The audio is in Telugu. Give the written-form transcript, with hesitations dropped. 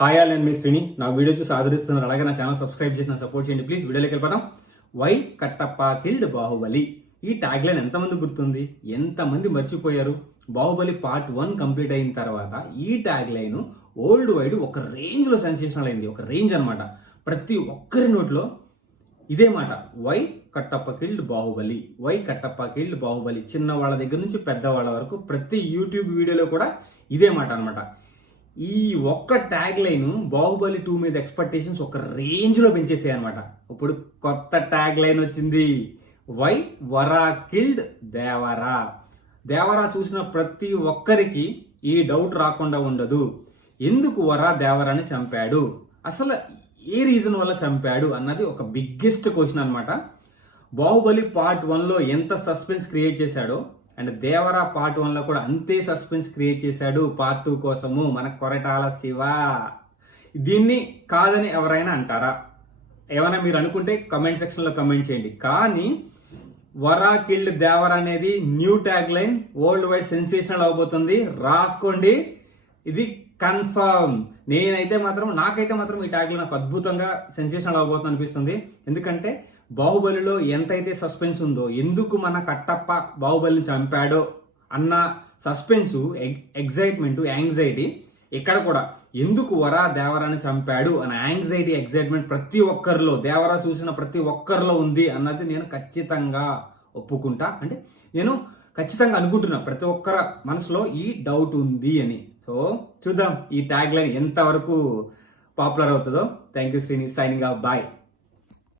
హాయ్ ఆల్ నేను మీ శ్రీని. నా వీడియో చూసి ఆదరిస్తున్నారు, అలాగే నా ఛానల్ సబ్స్క్రైబ్ చేసి నా సపోర్ట్ చేయండి ప్లీజ్. వీడియోలోకి వెళ్ళిపోదాం. Why Kattappa killed Baahubali. ఈ ట్యాగ్ లైన్ ఎంతమంది గుర్తుంది, ఎంతమంది మర్చిపోయారు? బాహుబలి పార్ట్ 1 కంప్లీట్ అయిన తర్వాత ఈ ట్యాగ్ లైన్ ఓల్డ్ వైడ్ ఒక రేంజ్లో సెన్సేషనల్ అయింది. ఒక రేంజ్ అనమాట. ప్రతి ఒక్కరి నోట్లో ఇదే మాట, why Kattappa killed Baahubali, why Kattappa killed Baahubali. చిన్న వాళ్ళ దగ్గర నుంచి పెద్దవాళ్ళ వరకు ప్రతి యూట్యూబ్ వీడియోలో కూడా ఇదే మాట అనమాట. ఈ ఒక్క ట్యాగ్ లైన్ బాహుబలి 2 మీద ఎక్స్పెక్టేషన్స్ ఒక రేంజ్లో పెంచేసాయి అనమాట. ఇప్పుడు కొత్త ట్యాగ్ లైన్ వచ్చింది, వై వరా కిల్డ్ దేవరా. దేవరా చూసిన ప్రతి ఒక్కరికి ఈ డౌట్ రాకుండా ఉండదు. ఎందుకు వరా దేవరాని చంపాడు, అసలు ఏ రీజన్ వల్ల చంపాడు అన్నది ఒక బిగ్గెస్ట్ క్వశ్చన్ అనమాట. బాహుబలి పార్ట్ 1లో ఎంత సస్పెన్స్ క్రియేట్ చేశాడో అండ్ దేవరా పార్ట్ 1లో కూడా అంతే సస్పెన్స్ క్రియేట్ చేశాడు పార్ట్ 2 కోసము మన కొరటాల శివ. దీన్ని కాదని ఎవరైనా అంటారా? ఏమైనా మీరు అనుకుంటే కమెంట్ సెక్షన్లో కమెంట్ చేయండి. కానీ వరా కిల్డ్ దేవరా అనేది new tag line, world wide sensational అవబోతుంది. రాసుకోండి, ఇది కన్ఫర్మ్. నాకైతే మాత్రం ఈ ట్యాగ్ లైన్ నాకు అద్భుతంగా సెన్సేషనల్ అవబోతుంది అనిపిస్తుంది. ఎందుకంటే బాహుబలిలో ఎంతైతే సస్పెన్స్ ఉందో, ఎందుకు మన కట్టప్ప బాహుబలిని చంపాడో అన్న సస్పెన్స్, ఎగ్జైట్మెంట్, యాంగ్జైటీ ఇక్కడ కూడా ఎందుకు వరా దేవరాని చంపాడు అన్న యాంగ్జైటీ, ఎగ్జైట్మెంట్ ప్రతి ఒక్కరిలో, దేవరా చూసిన ప్రతి ఒక్కరిలో ఉంది అన్నది నేను ఖచ్చితంగా ఒప్పుకుంటా. అంటే నేను ఖచ్చితంగా అనుకుంటున్నా ప్రతి ఒక్కరి మనసులో ఈ డౌట్ ఉంది అని. సో చూద్దాం ఈ ట్యాగ్ లైన్ ఎంతవరకు పాపులర్ అవుతుందో. Thank you Srini, signing off, bye.